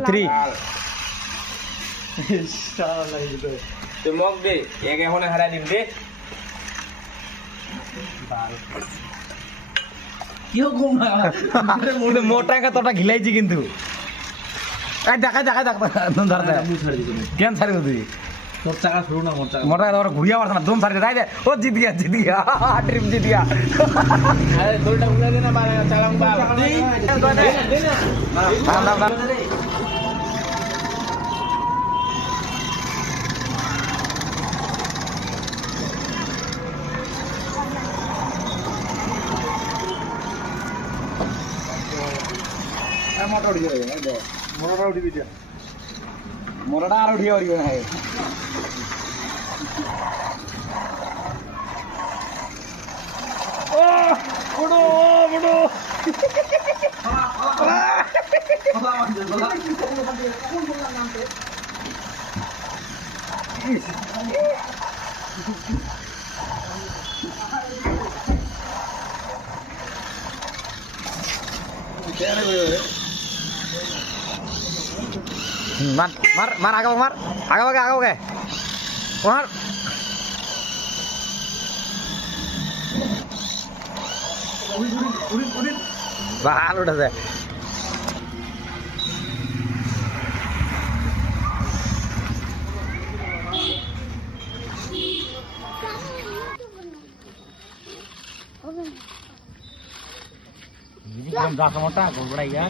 3 তুই মগ দে এক এখন হারা দিম দে মোটা তোটা ঘিলাইছি কিন্তু দেখা দেখা দেখা কেন ছাড়ি তুই তোর চাকা শুরু না মোর চাকা মোটা তোর ঘুরিয়া মারছ না দম ছাড়ি তাই দে ও জিত গিয়া ট্রিপ জিত গিয়া আরে দোলটা উড়া দে না মারা চালাম বা মোটা উঠি যাবে মোটা উঠি দিয়া মোটাটা আর উঠিয়ে পারিবে না বড় বড় মার মার মার আগা মার আগা মার ভালো উঠেছে মোটা ঘুরবড়াইয়া